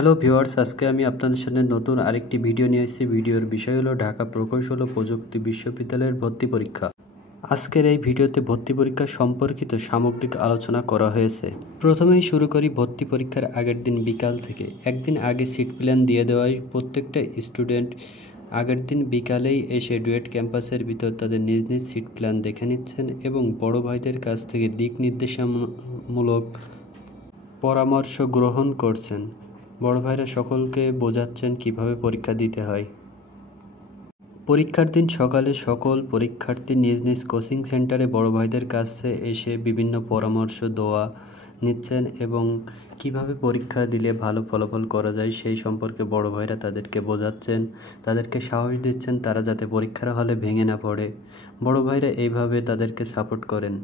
Hello viewers, আজকে আমি আপনাদের সামনে নতুন আরেকটি ভিডিও নিয়ে এসেছি। ভিডিওর বিষয় হলো ঢাকা প্রকৌশল ও প্রযুক্তি বিশ্ববিদ্যালয়ের ভর্তি পরীক্ষা। আজকের এই ভিডিওতে ভর্তি পরীক্ষা সম্পর্কিত সামগ্রিক আলোচনা করা হয়েছে। প্রথমেই শুরু করি ভর্তি পরীক্ষার আগের দিন বিকাল থেকে। একদিন আগে সিট প্ল্যান দিয়ে দেওয়ায় প্রত্যেকটা স্টুডেন্ট আগের দিন বিকালেই এসে ডুয়েট ক্যাম্পাসের ভিতর তাদের নিজ নিজ সিট প্ল্যান দেখে নিচ্ছেন এবং বড় ভাইদের কাছ থেকে দিক নির্দেশনামূলক পরামর্শ গ্রহণ করছেন। বড় ভাইরা সকলকে বোঝাচ্ছেন কিভাবে পরীক্ষা দিতে হয়। পরীক্ষার দিন সকালে সকল পরীক্ষার্থী নিজ নিজ কোচিং সেন্টারে বড় ভাইদের কাছে এসে বিভিন্ন পরামর্শ দোয়া নিচ্ছেন এবং কিভাবে পরীক্ষা দিলে ভালো ফলাফল করা যায় সেই সম্পর্কে বড় ভাইরা তাদেরকে বোঝাচ্ছেন, তাদেরকে সাহস দিচ্ছেন তারা যাতে পরীক্ষার হলে ভেঙে না পড়ে। বড় ভাইরা এইভাবে তাদেরকে সাপোর্ট করেন।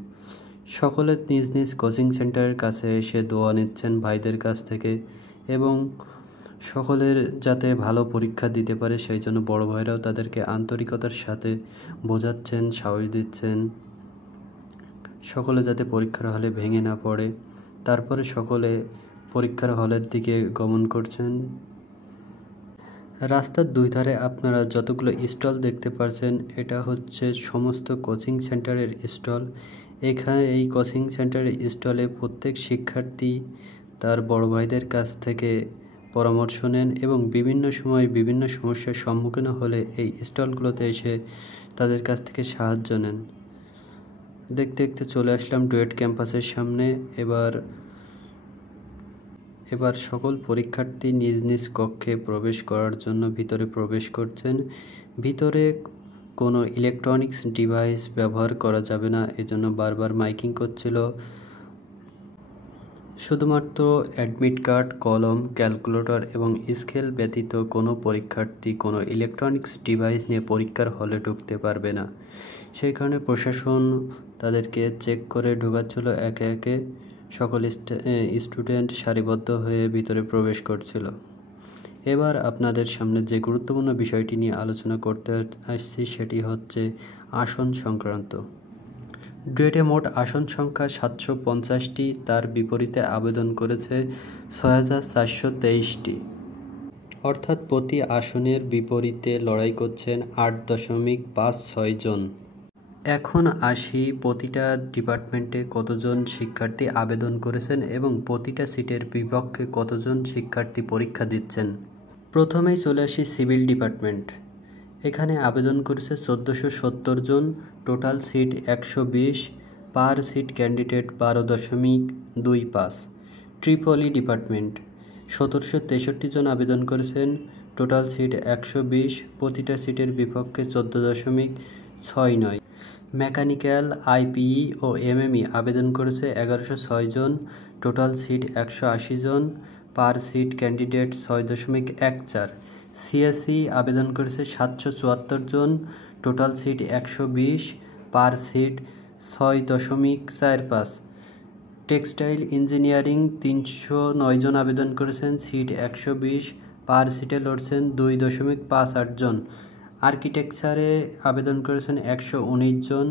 সকলে নিজ নিজ কোচিং সেন্টারের কাছে এসে দোয়া নিচ্ছেন ভাইদের কাছ থেকে এবং সকলের যাতে ভালো পরীক্ষা দিতে পারে সেই জন্য বড় ভাইরাও তাদেরকে আন্তরিকতার সাথে বোঝাচ্ছেন, সাহস দিচ্ছেন, সকলে যাতে পরীক্ষার হলে ভেঙে না পড়ে। তারপরে সকলে পরীক্ষার হলের দিকে গমন করছেন। রাস্তার দুই ধারে আপনারা যতগুলো স্টল দেখতে পাচ্ছেন এটা হচ্ছে সমস্ত কোচিং সেন্টারের স্টল। এখানে এই কোচিং সেন্টারের স্টলে প্রত্যেক শিক্ষার্থী তার বড় ভাইদের কাছ থেকে পরামর্শ নেন এবং বিভিন্ন সময় বিভিন্ন সমস্যার সম্মুখীন হলে এই স্টলগুলোতে এসে তাদের কাছ থেকে সাহায্য নেন। দেখতে দেখতে চলে আসলাম ডুয়েট ক্যাম্পাসের সামনে। এবার সকল পরীক্ষার্থী নিজ নিজ কক্ষে প্রবেশ করার জন্য ভিতরে প্রবেশ করছেন। ভিতরে কোনো ইলেকট্রনিক্স ডিভাইস ব্যবহার করা যাবে না, এজন্য বারবার মাইকিং করছিল। শুধুমাত্র অ্যাডমিট কার্ড, কলম, ক্যালকুলেটর এবং স্কেল ব্যতীত কোনো পরীক্ষার্থী কোনো ইলেকট্রনিক্স ডিভাইস নিয়ে পরীক্ষার হলে ঢুকতে পারবে না। সেই কারণে প্রশাসন তাদেরকে চেক করে ঢোকাচ্ছিল একে একে। সকল স্টুডেন্ট সারিবদ্ধ হয়ে ভিতরে প্রবেশ করছিল। এবার আপনাদের সামনে যে গুরুত্বপূর্ণ বিষয়টি নিয়ে আলোচনা করতে আসছি সেটি হচ্ছে আসন সংক্রান্ত। ডুয়েটে মোট আসন সংখ্যা 750টি, তার বিপরীতে আবেদন করেছে 6423টি, অর্থাৎ প্রতি আসনের বিপরীতে লড়াই করছেন 8.56 জন। এখন আসি প্রতিটা ডিপার্টমেন্টে কতজন শিক্ষার্থী আবেদন করেছেন এবং প্রতিটা সিটের বিপক্ষে কতজন শিক্ষার্থী পরীক্ষা দিচ্ছেন। প্রথমেই চলে আসি সিভিল ডিপার্টমেন্ট। এখানে আবেদন করেছে 1470 জন, টোটাল সিট 120, পার সিট ক্যান্ডিডেট 12.25। ট্রিপলি ডিপার্টমেন্ট 1763 জন আবেদন করেছেন, টোটাল সিট 120, প্রতিটা সিটের বিপক্ষে 14.69। মেকানিক্যাল, আইপিই ও এমএমই আবেদন করেছে 1106 জন, টোটাল সিট 180 জন, পার সিট ক্যান্ডিডেট 6.14। সিএসই আবেদন করেছে 774 জন, টোটাল সিট 120, পার সিট 6.45। টেক্সটাইল ইঞ্জিনিয়ারিং 309 জন আবেদন করেছেন, সিট 120, পার সিটে লড়ছেন 2.58 জন। আর্কিটেকচারে আবেদন করেছেন 119 জন,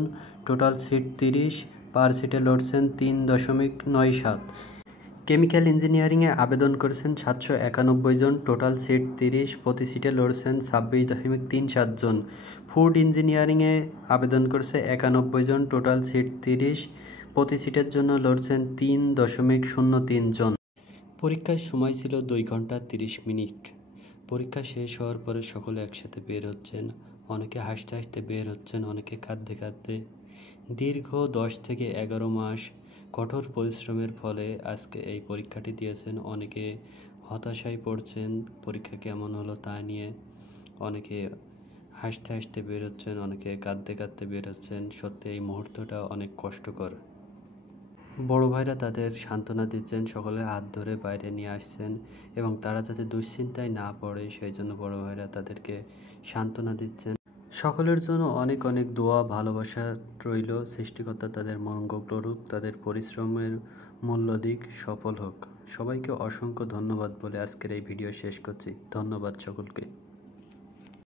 টোটাল সিট 30, পার সিটে লড়ছেন 3.97। কেমিক্যাল ইঞ্জিনিয়ারিংয়ে আবেদন করেছেন 791 জন, টোটাল সিট 30, প্রতি সিটে লড়ছেন 26.37 জন। ফুড ইঞ্জিনিয়ারিংয়ে আবেদন করেছে 91 জন, টোটাল সিট 30, প্রতি সিটের জন্য লড়ছেন 3.03 জন। পরীক্ষার সময় ছিল 2 ঘন্টা 30 মিনিট। পরীক্ষা শেষ হওয়ার পরে সকলে একসাথে বের হচ্ছেন, অনেকে হাসতে হাসতে বের হচ্ছেন, অনেকে কাঁদতে কাঁদতে। দীর্ঘ 10 থেকে 11 মাস কঠোর পরিশ্রমের ফলে আজকে এই পরীক্ষাটি দিয়েছেন। অনেকে হতাশায় পড়ছেন পরীক্ষা কেমন হলো তা নিয়ে, অনেকে হাসতে হাসতে বের হচ্ছেন, অনেকে কাঁদতে কাঁদতে বের হচ্ছেন। সত্যি এই মুহূর্তটা অনেক কষ্টকর। বড় ভাইরা তাদের সান্ত্বনা দিচ্ছেন, সকলের হাত ধরে বাইরে নিয়ে আসছেন এবং তারা যাতে দুশ্চিন্তায় না পড়ে সেই জন্য বড় ভাইরা তাদেরকে সান্ত্বনা দিচ্ছেন। সকলের জন্য অনেক অনেক দোয়া, ভালোবাসা রইল। সৃষ্টিকর্তা তাদের মঙ্গল করুক, তাদের পরিশ্রমের মূল্য দিক, সফল হোক। সবাইকে অসংখ্য ধন্যবাদ বলে আজকের এই ভিডিও শেষ করছি। ধন্যবাদ সকলকে।